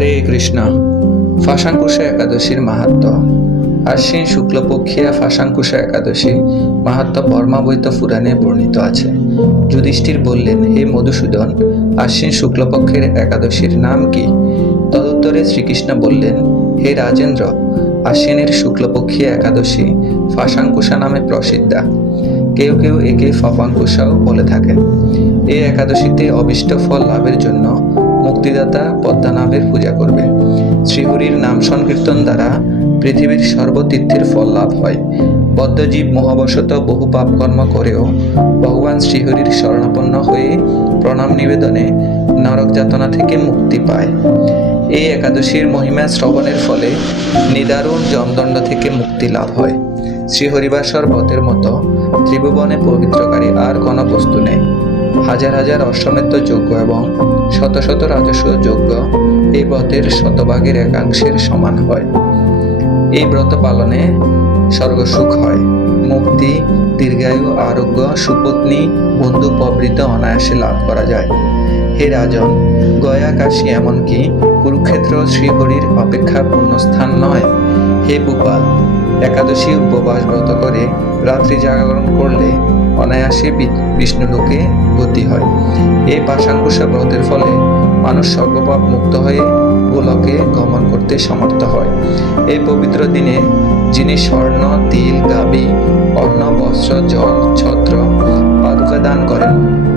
কৃষ্ণ। ফাঁসাঙ্কুশ একাদশীর মাহাত্ম। আশ্বিন শুক্লপক্ষিয়া ফাঁসাঙ্কুশ একাদশী মাহাত্ম পরমাবৈত পুরাণে বর্ণিত আছে। যুধিষ্ঠির বললেন, হে মধুসূদন, আশ্বিন শুক্লপক্ষের একাদশীর নাম কি? তদুত্তরে শ্রীকৃষ্ণ বললেন, হে রাজেন্দ্র, আশ্বিনের শুক্লপক্ষী একাদশী ফাঁসাঙ্কুশা নামে প্রসিদ্ধা। কেউ কেউ একে ফপাঙ্কুশাও বলে থাকেন। এই একাদশীতে অবিষ্ট ফল লাভের জন্য মুক্তিদাতা পদ্মানাভের পূজা করবে। শ্রীহরির নাম সংকীর্তন দ্বারা পৃথিবীর সর্বতীর্থের ফল লাভ হয়। বদ্ধজীব মোহবশত বহু পাপকর্ম করেও ভগবান শ্রীহরির শরণাপন্ন হয়ে প্রণাম নিবেদনে নরক যাতনা থেকে মুক্তি পায়। এই একাদশীর মহিমা শ্রবণের ফলে নিদারুণ জমদণ্ড থেকে মুক্তি লাভ হয়। শ্রীহরিবাসর ব্রতের মতো ত্রিভুবনে পবিত্রকারী আর কোনো বস্তু নেই। হাজার হাজার অশ্বমেধ যজ্ঞ এবং শত শত রাজস্ব যজ্ঞ এই ব্রতের শতভাগের একাংশের সমান হয়। এই ব্রত পালনে স্বর্গসুখ হয়। মুক্তি, দীর্ঘায়ু, আরোগ্য, সুপত্নী, বন্ধু প্রবৃত অনায়াসে লাভ করা যায়। হে রাজন, গয়া কাশী এমনকি কুরুক্ষেত্র শ্রীহরির অপেক্ষা পুণ্যস্থান নয়। হে ভূপাল একাদশী উপবাস ব্রত করে রাত্রি জাগরণ করলে অনায়াসে বিষ্ণুলোকে গতি হয়। এই পাশাঙ্কুশা ব্রতের ফলে মানুষ সর্বপাপ মুক্ত হয়ে গোলকে গমন করতে সমর্থ হয়। এই পবিত্র দিনে যিনি স্বর্ণ, তিল, গাবি, অন্ন, বস্ত্র, জল, ছত্র, পাদুকা দান করেন,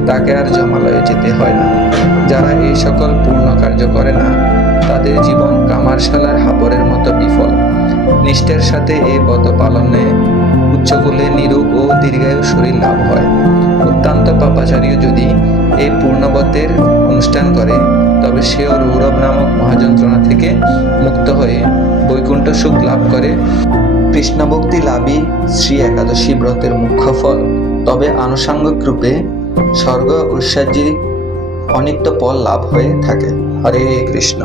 তাকে আর জমালয়ে যেতে হয় না। যারা এই সকল পূর্ণ কার্য করে না, তাদের জীবন কামারশালার হাবরের মতো বিফল। নিষ্ঠার সাথে এই ব্রত পালনে উচ্চকুলে নিরূপ ও দীর্ঘায়ু শরীর লাভ হয়। অত্যন্ত পাপাচারীও যদি এই পূর্ণবতের অনুষ্ঠান করে, তবে সেও রৌরব নামক মহাযন্ত্রণা থেকে মুক্ত হয়ে বৈকুণ্ঠ সুখ লাভ করে। কৃষ্ণভক্তি লাভই শ্রী একাদশী ব্রতের মুখ্য ফল। তবে আনুষাঙ্গিক রূপে স্বর্গ ঐশ্বর্যিক অনিত্য ফল লাভ হয়ে থাকে। হরে কৃষ্ণ।